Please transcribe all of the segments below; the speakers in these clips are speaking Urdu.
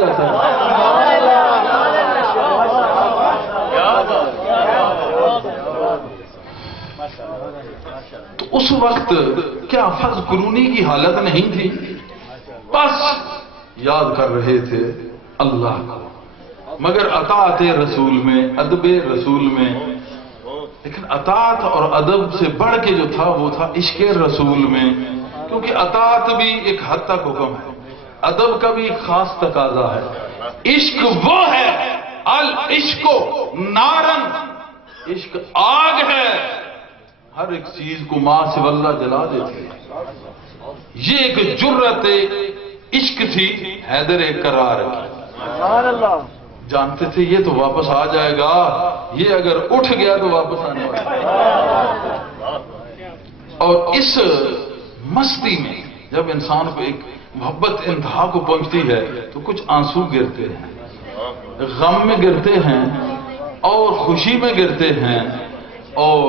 جاتا ہے۔ تو اس وقت کیا فذکرونی کی حالت نہیں تھی، بس یاد کر رہے تھے اللہ کو، مگر اطاعت رسول میں، ادب رسول میں۔ لیکن اطاعت اور ادب سے بڑھ کے جو تھا وہ تھا عشق رسول میں، کیونکہ اطاعت بھی ایک حد تک حکم ہے، ادب کا بھی ایک خاص تقاضا ہے۔ عشق وہ ہے، العشق نارن، عشق آگ ہے، ہر ایک چیز کو ماں سے اللہ جلا دیتی ہے۔ یہ ایک جرت عشق تھی حیدر کرار کی، جانتے تھے یہ تو واپس آ جائے گا، یہ اگر اٹھ گیا تو واپس آنے والا ہے۔ اور اس مستی میں جب انسان کو ایک محبت انتہا کو پہنچتی ہے تو کچھ آنسو گرتے ہیں، غم میں گرتے ہیں اور خوشی میں گرتے ہیں اور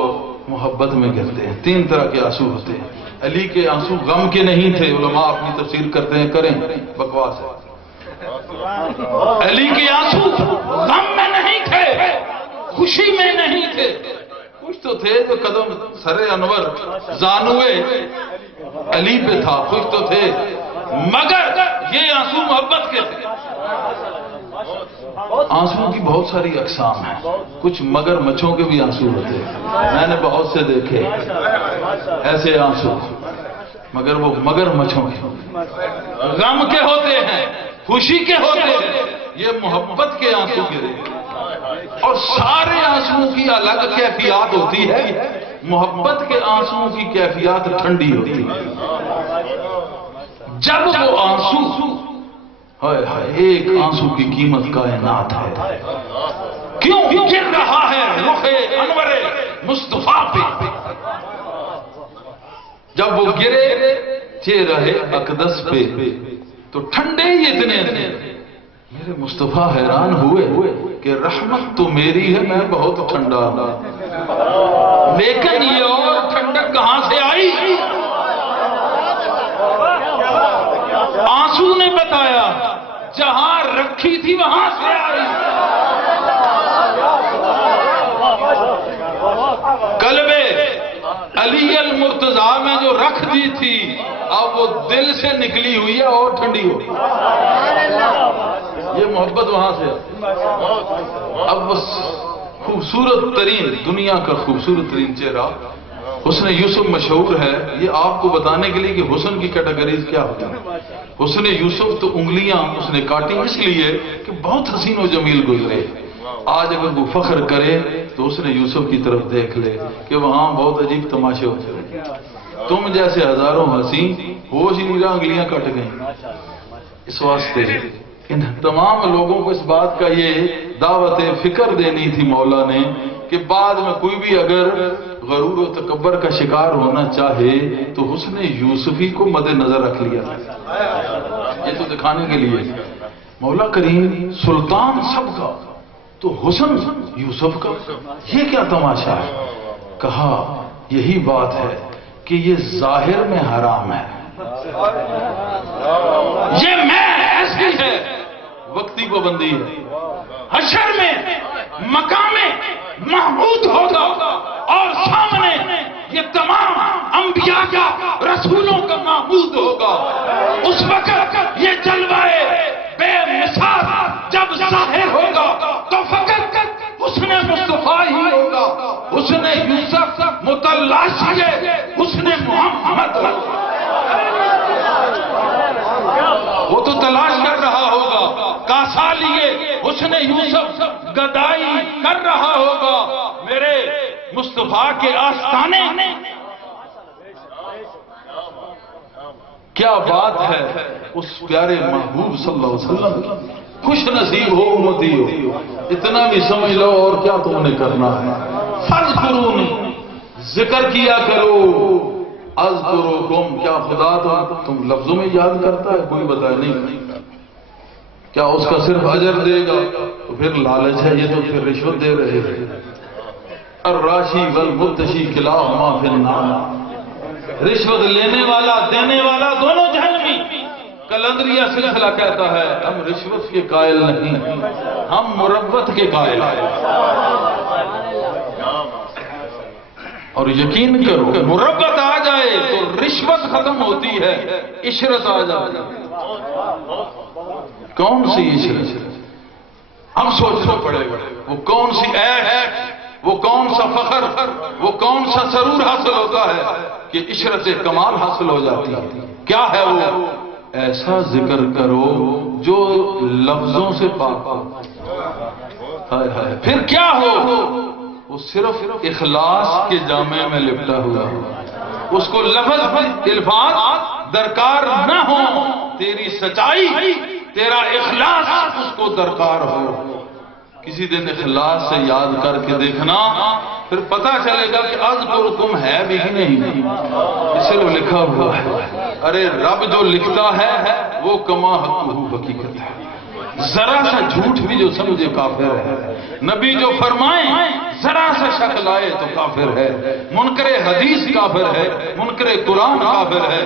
محبت میں گرتے ہیں۔ تین طرح کے آنسو ہوتے ہیں۔ علی کے آنسو غم کے نہیں تھے، علماء اپنی تفسیر کرتے ہیں، کریں، بکواس ہے۔ علی کے آنسو غم میں نہیں تھے، خوشی میں نہیں تھے، کچھ تو تھے جو قدم سر انور زانوے علی پہ تھا، کچھ تو تھے، مگر یہ آنسو محبت کے تھے۔ آنسو کی بہت ساری اقسام ہیں، کچھ مگر مچھوں کے بھی آنسو ہوتے ہیں، میں نے بہت سے دیکھے ایسے آنسو، مگر وہ مگر مچھوں کے، غم کے ہوتے ہیں، خوشی کے ہوتے ہیں، یہ محبت کے آنسو گرے۔ اور سارے آنسو کی الگ کیفیات ہوتی ہے، محبت کے آنسو کی کیفیات ٹھنڈی ہوتی ہے۔ جب وہ آنسو، ہائے ہائے، ایک آنسو کی قیمت کائنات ہے، کیوں گر رہا ہے رخ انور مصطفیٰ پہ۔ جب وہ گرے چہرہ اقدس پہ تو ٹھنڈے ہی اتنے تھے، میرے مصطفیٰ حیران ہوئے کہ رحمت تو میری ہے، میں بہت ٹھنڈا ہوں، لیکن یہ اور ٹھنڈک کہاں سے آئی؟ آنسو نے بتایا، جہاں رکھی تھی وہاں سے آئی۔ قلب علی المرتضیٰ میں جو رکھ دی تھی اب وہ دل سے نکلی ہوئی ہے اور ٹھنڈی ہو، یہ محبت وہاں سے۔ اب بس خوبصورت ترین، دنیا کا خوبصورت ترین چہرہ حسن یوسف مشہور ہے، یہ آپ کو بتانے کے لیے کہ حسن کی کیٹیگریز کیا ہوتی ہیں۔ حسن یوسف تو انگلیاں اس نے کاٹی اس لیے کہ بہت حسین و جمیل گزرے۔ آج اگر وہ فخر کرے تو حسن یوسف کی طرف دیکھ لے کہ وہاں بہت عجیب تماشے ہوتے ہیں، تم جیسے ہزاروں حسین ہوش ہی نہیں رہا، انگلیاں کٹ گئیں۔ اس واسطے ان تمام لوگوں کو اس بات کا یہ دعوت فکر دینی تھی مولا نے کہ بعد میں کوئی بھی اگر غرور و تکبر کا شکار ہونا چاہے تو حسن یوسفی کو مد نظر رکھ لیا، یہ تو دکھانے کے لیے مولا کریم سلطان سب کا تو حسن یوسف کا، یہ کیا تماشا ہے؟ کہا یہی بات ہے کہ یہ ظاہر میں حرام ہے، یہ میں ایسی ہے، وقتی پابندی ہے، حشر میں مقام محمود ہوگا اور سامنے یہ تمام انبیاء کا، رسولوں کا معبود ہوگا۔ اس وقت یہ جلوائے بے مثال جب ظاہر ہوگا تو فقط حسن مصطفیٰ ہی ہوگا، حسن یوسف متلاشی ہے، حسن محمد وہ تو تلاش کر رہا ہوگا، کاسا لیے حسن یوسف گدائی کر رہا ہوگا، میرے مصطفیٰ کے آستانے۔ کیا بات ہے اس پیارے محبوب صلی اللہ علیہ وسلم کی، خوش نصیب ہو امتی ہو، اتنا بھی سمجھ لو اور کیا تم نے کرنا ہے۔ فاذکرونی، ذکر کیا کرو، اذکرکم، کیا خدا تم لفظوں میں یاد کرتا ہے؟ کوئی بتائے نہیں۔ کیا اس کا صرف اجر دے گا؟ تو پھر لالچ ہے، یہ تو پھر رشوت دے رہے ہیں۔ الراشی والمرتشی کلاہما فی النار، رشوت لینے والا دینے والا دونوں جہنمی۔ کلندریہ سلسلہ کہتا ہے ہم رشوت کے قائل نہیں، ہم مربت کے قائل ہیں۔ اور یقین کرو کہ مربت آ جائے تو رشوت ختم ہوتی ہے، عشرت آ جاتی ہے۔ کون سی عشرت؟ ہم سوچنا پڑے گا وہ کون سی عیش، وہ کون سا فخر، وہ کون سا سرور حاصل ہوتا ہے کہ عشرت کمال حاصل ہو جاتی ہے۔ کیا ہے وہ؟ ایسا ذکر کرو جو لفظوں سے پاک ہو۔ پھر کیا ہو؟ وہ صرف اخلاص کے جامع میں لپٹا ہوا ہو، اس کو لفظ الفاظ درکار نہ ہو، تیری سچائی، تیرا اخلاص اس کو درکار ہو۔ کسی دن اخلاص سے یاد کر کے دیکھنا، پھر پتہ چلے گا کہ اذکرکم ہے بھی نہیں، اسے وہ لکھا ہوا ہے۔ ارے رب جو لکھتا ہے وہ کما حقہ حقیقت ہے، ذرا سا جھوٹ بھی جو سمجھے کافر ہے، نبی جو فرمائیں ذرا سا شک لائے تو کافر ہے، منکر حدیث کافر ہے، منکر قرآن کافر ہے،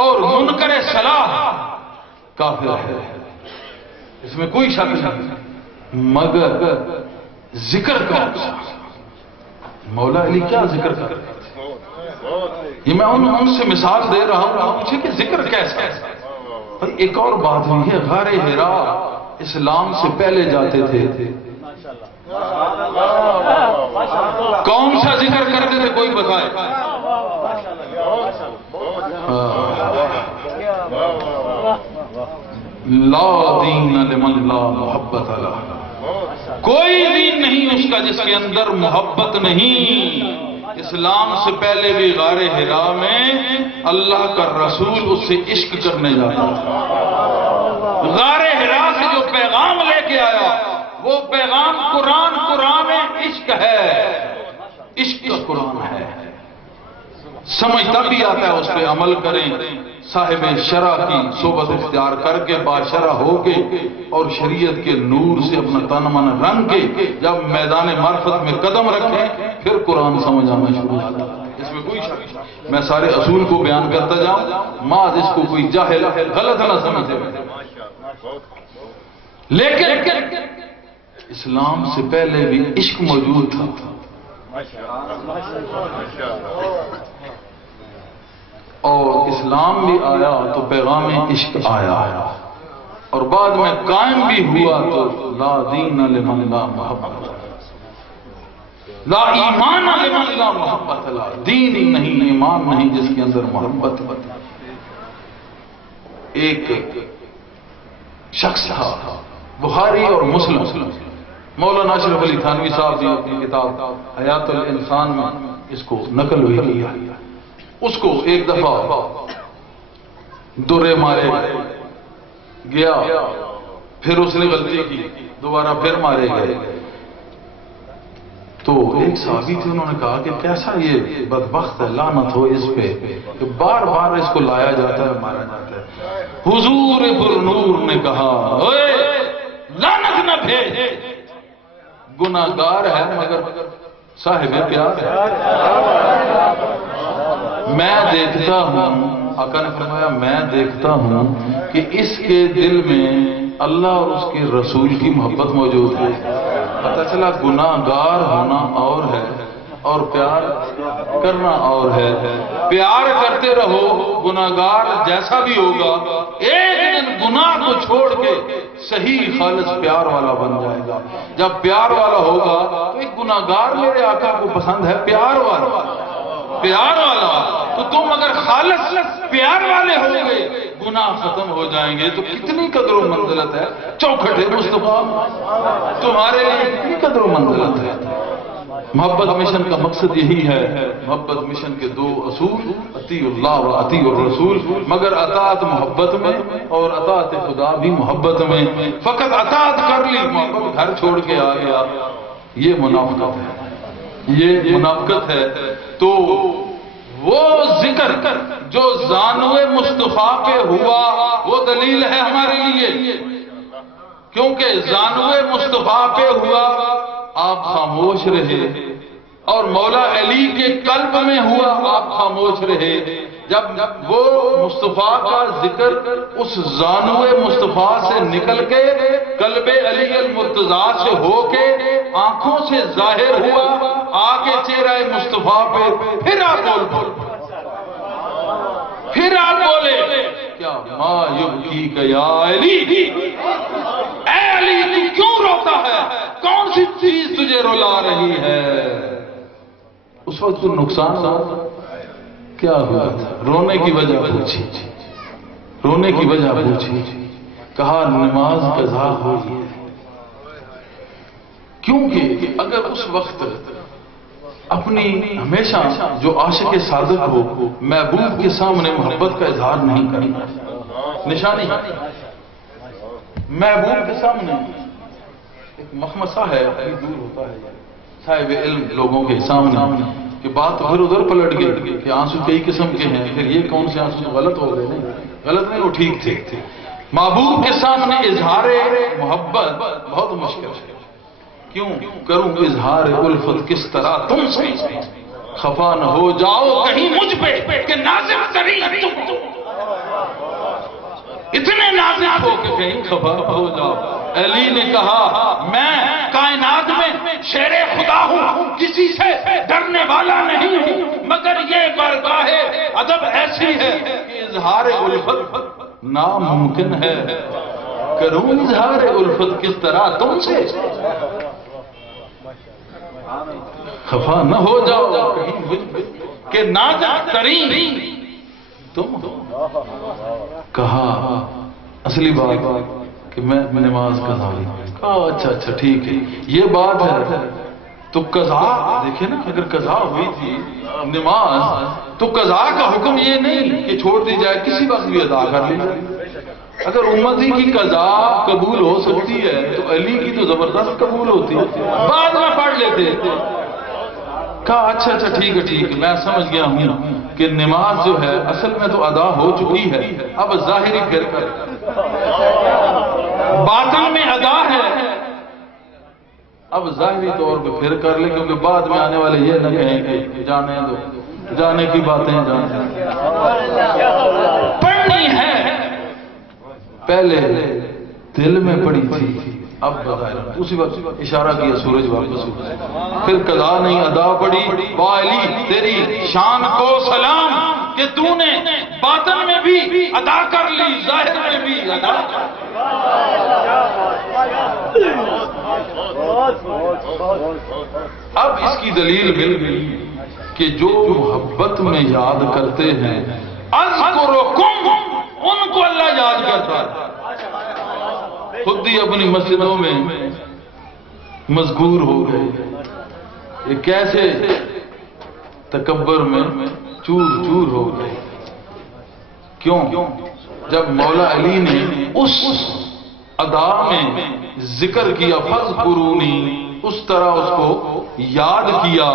اور منکر صلاح کافر ہے، اس میں کوئی شک نہیں۔ مگر ذکر کون سا؟ مولا علی کیا ذکر کرتے تھے؟ یہ میں ان سے مثال دے رہا ہوں مجھے کہ ذکر کیسا ہے۔ ایک اور بات بھی ہے، غار حرا اسلام سے پہلے جاتے تھے، کون سا ذکر کرتے تھے کوئی بتائے؟ لا دین لمن لا محبت لا، کوئی دین نہیں اس کا جس کے اندر محبت نہیں۔ اسلام سے پہلے بھی غار حرا میں اللہ کا رسول اس سے عشق کرنے جاتا تھا۔ غار حرا سے جو پیغام لے کے آیا وہ پیغام قرآن عشق ہے، عشق کا قرآن ہے۔ سمجھ تب بھی آتا ہے اس پہ عمل کریں، صاحب شرع کی صحبت اختیار کر کے باشرع ہو کے اور شریعت کے نور سے اپنا تن من رنگ کے جب میدان معرفت میں قدم رکھیں پھر قرآن سمجھ آنا شروع ہوتا ہے۔ اس میں کوئی شک نہیں، میں سارے اصول کو بیان کرتا جاؤں، ماذ اس کو کوئی جاہل غلط نہ سمجھے۔ لیکن اسلام سے پہلے بھی عشق موجود تھا، اور اسلام بھی آیا تو پیغام عشق آیا، اور بعد میں قائم بھی ہوا تو لا دین لمن لا محبت، لا ایمان لمن لا محبت لا، دین نہیں، ایمان نہیں جس کے اندر محبت۔ ایک شخص تھا، بخاری اور مسلم، مولانا اشرف علی تھانوی صاحب نے اپنی کتاب حیات الانسان میں اس کو نقل ہوئی ہے۔ اس کو ایک دفعہ درے مارے گیا، پھر اس نے غلطی کی، دوبارہ پھر مارے گئے، تو ایک صحابی تھے، انہوں نے کہا کہ کیسا یہ بدبخت ہے، لعنت ہو اس پہ کہ بار بار اس کو لایا جاتا ہے، مارا جاتا ہے۔ حضور پر نور نے کہا اوے لعنت نہ بھیج، گناہگار ہے مگر صاحب پیار ہے۔ میں دیکھتا ہوں، آقا نے فرمایا میں دیکھتا ہوں کہ اس کے دل میں اللہ اور اس کے رسول کی محبت موجود ہے۔ پتہ چلا گناہگار ہونا اور ہے اور پیار کرنا اور ہے۔ پیار کرتے رہو، گناہگار جیسا بھی ہوگا ایک دن گناہ کو چھوڑ کے صحیح خالص پیار والا بن جائے گا۔ جب پیار والا ہوگا تو ایک گناہگار میرے آقا کو پسند ہے، پیار والا، پیار والا، تو تم اگر خالص پیار والے ہو گے گناہ ختم ہو جائیں گے۔ تو کتنی قدر و منزلت ہے چوکھٹ مصطفیٰ تمہارے لیے، کتنی قدر و منزلت ہے۔ محبت مشن کا مقصد یہی ہے، محبت مشن کے دو اصول، اطیع اللہ و اطیع الرسول، مگر اطاعت محبت میں اور اطاعت خدا بھی محبت میں۔ فقط اطاعت کر لی، محبت گھر چھوڑ کے آ گیا، یہ منافقت ہے، یہ منافقت ہے۔ تو وہ ذکر جو زانوے مصطفیٰ پہ ہوا وہ دلیل ہے ہمارے لیے، کیونکہ زانوے مصطفیٰ پہ ہوا آپ خاموش رہے، اور مولا علی کے قلب میں ہوا آپ خاموش رہے۔ جب وہ مصطفیٰ کا ذکر اس زانوے مصطفیٰ سے نکل کے قلب علی المرتضیٰ سے ہو کے آنکھوں سے ظاہر ہوا آگے چہرہ مصطفیٰ پہ، پھر آپ بولے کیا ما یبکیک یا علی، اے علی تو کیوں روتا ہے، کون سی چیز تجھے رلا رہی ہے؟ اس وقت تو نقصان ہوا، کیا ہوا تھا؟ رونے کی وجہ پوچھی، رونے کی وجہ پوچھی، کہا نماز قضا ہوئی، کیونکہ اگر اس وقت اپنی ہمیشہ جو عاشق صادق ہو محبوب کے سامنے محبت کا اظہار نہیں کرنا، نشانی محبوب کے سامنے ایک مخمصہ ہے، دور ہوتا ہے صاحب علم لوگوں کے سامنے کہ بات پھر ادھر پلٹ گئی کہ آنسو کئی قسم کے ہیں، پھر یہ کون سے آنسو غلط ہو گئے؟ نہیں غلط نہیں، وہ ٹھیک تھے۔ محبوب کے سامنے اظہار محبت بہت مشکل ہے، کیوں کروں اظہار الفت کس طرح تم سے، خفا نہ ہو جاؤ کہیں مجھ پہ کہ نازک ترین تم اتنے نازک ہو کہ کہیں خفا نہ ہو جاؤ۔ علی نے کہا میں کائنات میں شیر خدا ہوں، کسی سے ڈرنے والا نہیں ہوں، مگر یہ بارگاہ ادب ایسی ہے کہ اظہار الفت ناممکن ہے، کروں اظہار الفت کس طرح تم سے، خفا نہ ہو جاؤ کہ نازک ترین تم ہو۔ کہا اصلی بات کہ میں نماز قضا ہوئی، کہا اچھا اچھا ٹھیک ہے یہ بات ہے، تو قضا دیکھیں نا، اگر قضا ہوئی تھی نماز تو قضا کا حکم یہ نہیں کہ چھوڑ دی جائے، کسی وقت بھی ادا کر لی جائے۔ اگر امتی کی قضا قبول ہو سکتی ہے تو علی کی تو زبردست قبول ہوتی ہے، بعد میں پڑھ لیتے۔ کہا اچھا اچھا ٹھیک ہے میں سمجھ گیا ہوں کہ نماز جو ہے اصل میں تو ادا ہو چکی ہے، اب ظاہری پھر کر باطن میں ادا ہے، اب ظاہری طور پہ پھر کر لیں، کیونکہ بعد میں آنے والے یہ نہ کہیں کہ جانے دو، جانے کی باتیں جانے پڑھنی ہے، پہلے دل میں پڑی تھی اب بظاہر، اسی وقت اشارہ کیا سورج واپس ہو، پھر قضا نہیں ادا پڑی۔ واہ علی تیری شان کو سلام کہ تو نے باطن میں بھی ادا کر لی، ظاہر میں بھی ادا کر لی۔ اب اس کی دلیل مل گئی کہ جو محبت میں یاد کرتے ہیں اذکرکم، ان کو اللہ یاد کرتا ہے۔ خود ہی اپنی مسجدوں میں مذکور ہو گئے، یہ کیسے تکبر میں چور چور ہو گئے، کیوں؟ جب مولا علی نے اس ادا میں ذکر کیا فاذکرونی، اس طرح اس کو یاد کیا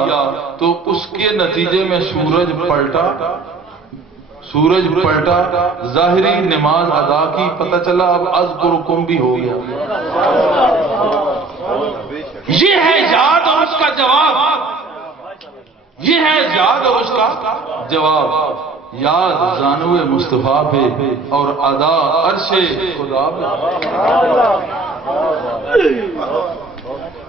تو اس کے نتیجے میں سورج پلٹا، ظاہری نماز ادا کی، پتہ چلا اب اذکرکم بھی ہو گیا۔ یہ ہے یاد اور اس کا جواب، یہ ہے یاد اور اس کا جواب۔ یاد زانوے مصطفیٰ پہ اور ادا عرش خدا پہ،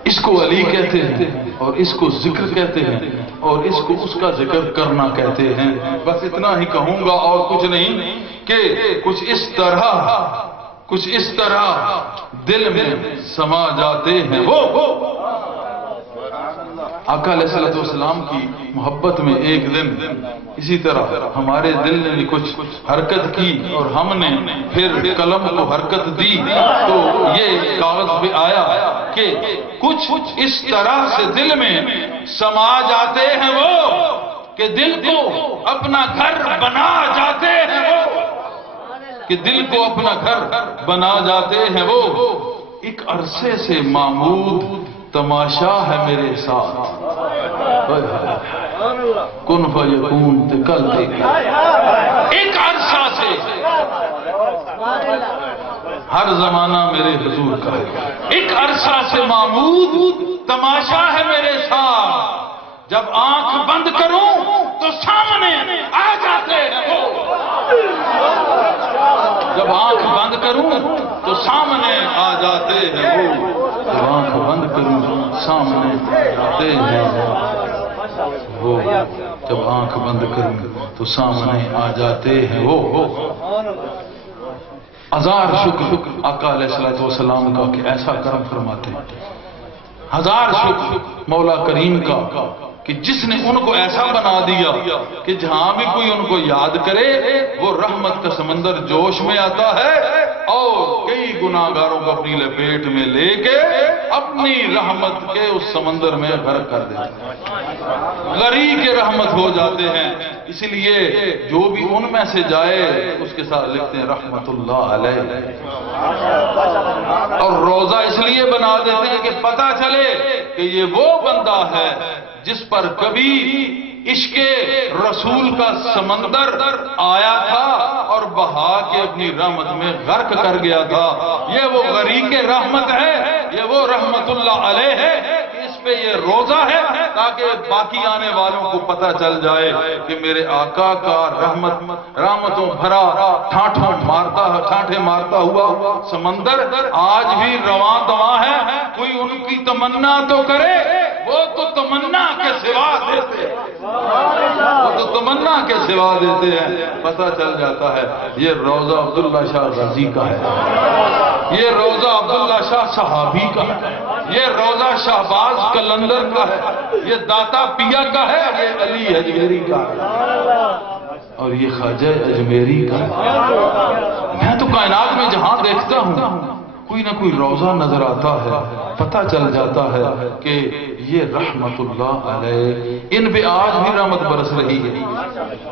اس کو علی کہتے ہیں اور اس کو ذکر کہتے ہیں اور اس کو اس کا ذکر کرنا کہتے ہیں۔ بس اتنا ہی کہوں گا اور کچھ نہیں، کہ کچھ اس طرح دل میں سما جاتے ہیں وہ آقا علیہ السلام کی محبت میں۔ ایک دن اسی طرح ہمارے دل نے بھی کچھ حرکت کی اور ہم نے پھر قلم کو حرکت دی تو یہ کاغذ بھی آیا کہ کچھ اس طرح سے دل میں سما جاتے ہیں وہ کہ دل کو اپنا گھر بنا جاتے ہیں وہ، کہ دل کو اپنا گھر بنا جاتے ہیں وہ۔ ایک عرصے سے معمود تماشا ہے میرے ساتھ، کن فیکون تے کل دیکھیں، ایک عرصہ سے ہر زمانہ میرے حضور کا ہے، ایک عرصہ سے معمود تماشا ہے میرے ساتھ، جب آنکھ بند کروں تو سامنے آ جاتے ہیں وہ، جب آنکھ بند کروں تو سامنے آ جاتے ہیں وہ، جب آنکھ بند کروں سامنے آتے ہیں وہ، جب آنکھ بند کروں تو سامنے آ جاتے ہیں وہ۔ ہزار شکر آقا علیہ الصلوۃ والسلام کا کہ ایسا کرم فرماتے ہیں، ہزار شکر مولا کریم کا کہ جس نے ان کو ایسا بنا دیا کہ جہاں بھی کوئی ان کو یاد کرے وہ رحمت کا سمندر جوش میں آتا ہے اور کئی گناہگاروں کو اپنی لپیٹ میں لے کے اپنی رحمت کے اس سمندر میں غرق کر دیتا ہے، غریق رحمت ہو جاتے ہیں۔ اسی لیے جو بھی ان میں سے جائے اس کے ساتھ لکھتے ہیں رحمت اللہ علیہ، اور روزہ اس لیے بنا دیتے ہیں کہ پتہ چلے کہ یہ وہ بندہ ہے جس پر کبھی عشق رسول کا سمندر آیا تھا اور بہا کے اپنی رحمت میں غرق کر گیا تھا۔ یہ وہ غریق رحمت ہے، یہ وہ رحمت اللہ علیہ ہے، اس پہ یہ روزہ ہے تاکہ باقی آنے والوں کو پتہ چل جائے کہ میرے آقا کا رحمتوں بھرا ٹھانٹے مارتا ہوا سمندر آج بھی رواں دواں ہے۔ کوئی ان کی تمنا تو کرے، وہ تو تمنا کے سوا دیتے ہیں، وہ تو تمنا کے سوا دیتے ہیں، پتہ چل جاتا ہے یہ روضہ عبداللہ شاہ غازی کا ہے، یہ روضہ عبداللہ شاہ صحابی کا ہے، یہ روضہ شہباز قلندر کا ہے، یہ داتا پیا کا ہے، یہ علی اجمیری کا ہے، اور یہ خواجہ اجمیری کا ہے۔ میں تو کائنات میں جہاں دیکھتا ہوں کوئی نہ کوئی روضہ نظر آتا ہے، پتہ چل جاتا ہے کہ یہ رحمت اللہ علیہ، ان پہ آج بھی رحمت برس رہی ہے۔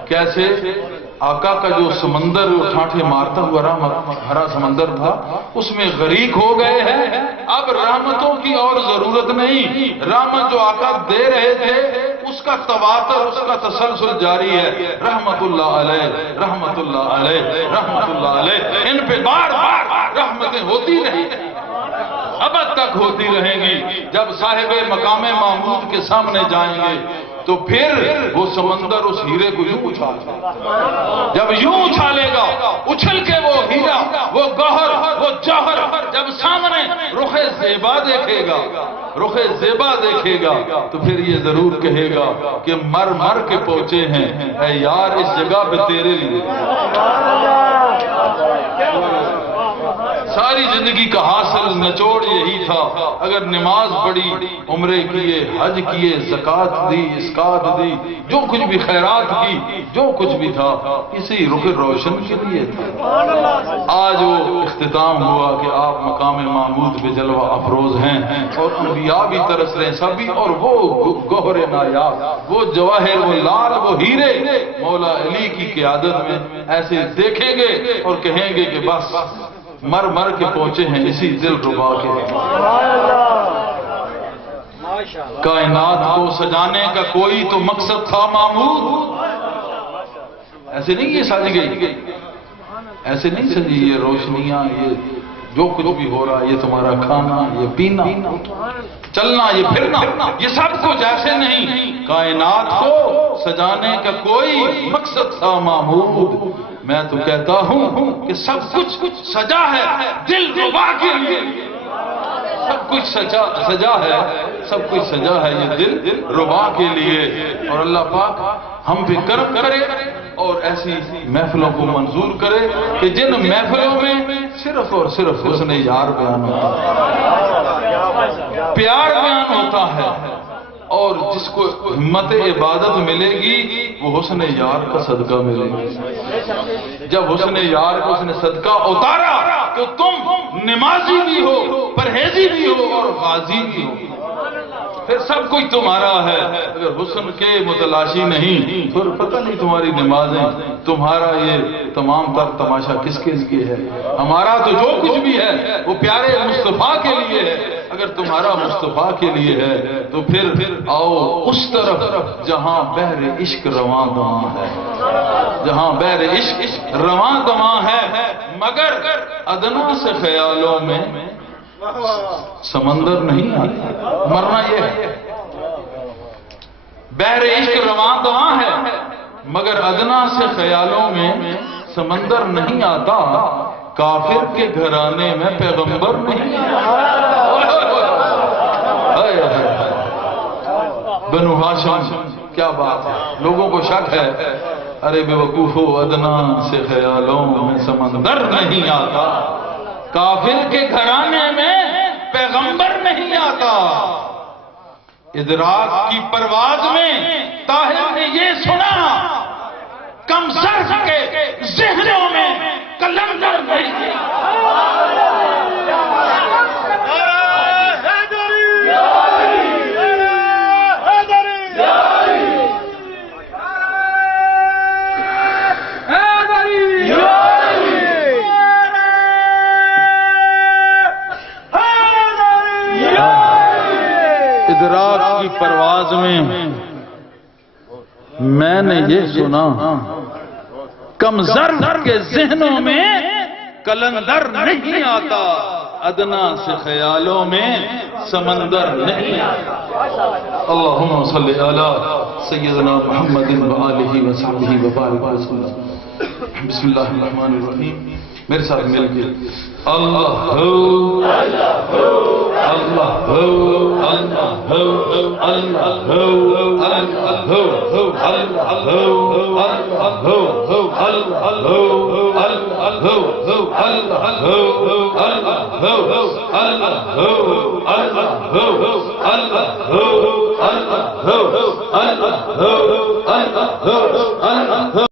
کیسے؟ آقا کا جو سمندر ٹھانٹے مارتا ہوا رحمت بھرا سمندر تھا اس میں غریق ہو گئے ہیں، اب رحمتوں کی اور ضرورت نہیں، رحمت جو آقا دے رہے تھے اس کا تواتر، اس کا تسلسل جاری ہے، رحمت اللہ علیہ، رحمت اللہ علیہ، رحمت اللہ علیہ، ان پہ بار بار رحمتیں ہوتی رہی، ابد تک ہوتی رہیں گی۔ جب صاحب مقام محمود کے سامنے جائیں گے تو پھر وہ سمندر اس ہیرے کو یوں اچھالے گا، جب یوں اچھالے گا اچھل کے وہ ہیرا، وہ گوہر، وہ جوہر جب سامنے رخ زیبا دیکھے گا، رخ زیبا دیکھے گا تو پھر یہ ضرور کہے گا کہ مر مر کے پہنچے ہیں اے یار اس جگہ پہ تیرے لیے۔ ساری زندگی کا حاصل نچوڑ یہی تھا، اگر نماز پڑھی، عمرے کیے، حج کیے، زکوٰۃ دی، اسکات دی، جو کچھ بھی خیرات کی، جو کچھ بھی تھا اسی رخ روشن کے لیے تھا۔ آج وہ اختتام ہوا کہ آپ مقام محمود پہ جلوہ افروز ہیں اور انبیاء بھی ترس رہے ہیں سبھی، اور وہ گوہر نایاب، وہ جواہر، وہ لال، وہ ہیرے مولا علی کی قیادت میں ایسے دیکھیں گے اور کہیں گے کہ بس مر مر کے پہنچے ہیں اسی دل ربا کے۔ کائنات کو سجانے کا کوئی تو مقصد تھا محمود، ایسے نہیں یہ سج گئی، ایسے نہیں سجی یہ روشنیاں، یہ جو کچھ بھی ہو رہا، یہ تمہارا کھانا، یہ پینا، چلنا، یہ پھرنا، یہ سب کچھ ایسے نہیں، کائنات کو سجانے کا کوئی مقصد تھا محمود۔ میں تو کہتا ہوں کہ سب کچھ سجا ہے دل ربا کے لیے، سب کچھ سجا ہے، سب کچھ سجا ہے یہ دل ربا کے لیے۔ اور اللہ پاک ہم پہ کرم کرے اور ایسی محفلوں کو منظور کرے کہ جن محفلوں میں صرف اور صرف حسن یار بیان ہوتا ہے، پیار بیان ہوتا ہے، اور جس کو ہمت عبادت ملے گی وہ حسن یار کا صدقہ ملے گی۔ جب حسن یار کو اس نے صدقہ اتارا تو تم نمازی بھی ہو، پرہیزی بھی ہو اور غازی بھی ہو، پھر سب کچھ تمہارا ہے۔ اگر حسن کے متلاشی نہیں پھر پتہ نہیں تمہاری نمازیں، تمہارا یہ تمام تر تماشا کس کے لیے ہے؟ ہمارا تو جو کچھ بھی ہے وہ پیارے مصطفیٰ کے لیے ہے۔ اگر تمہارا مصطفیٰ کے لیے ہے تو پھر آؤ اس طرف جہاں بحر عشق رواں دواں ہے، جہاں بحر عشق رواں دواں ہے، مگر ادنا سے خیالوں میں سمندر نہیں آتا۔ مرنا یہ ہے بحر عشق رواں دواں ہے مگر ادنا سے خیالوں میں سمندر نہیں آتا، کافر کے گھرانے میں پیغمبر نہیں بنو ہاشم، کیا بات ہے، لوگوں کو شک ہے، ارے بے وقوفو ادنا سے خیالوں میں سمندر نہیں آتا، کافر کے گھرانے میں پیغمبر نہیں آتا۔ ادراک کی پرواز میں طاہر نے یہ سنا، کم سر کے ذہنوں میں کلندر نہیں ادراک کی پرواز میں میں نے یہ سنا، کم ظرف کے ذہنوں میں کلندر نہیں آتا، ادنا سے خیالوں میں سمندر نہیں آتا۔ اللہم صلی علی سیدنا محمد وآلہ وصحبہ وبارک وسلم۔ بسم اللہ الرحمن الرحیم، میرے ساتھ مل کے اللہ ہو اللہ ہو اللہ ہو اللہ ہو اللہ ہو اللہ ہو اللہ ہو اللہ ہو اللہ ہو اللہ ہو اللہ ہو اللہ ہو اللہ ہو اللہ ہو اللہ ہو اللہ ہو اللہ ہو اللہ ہو اللہ ہو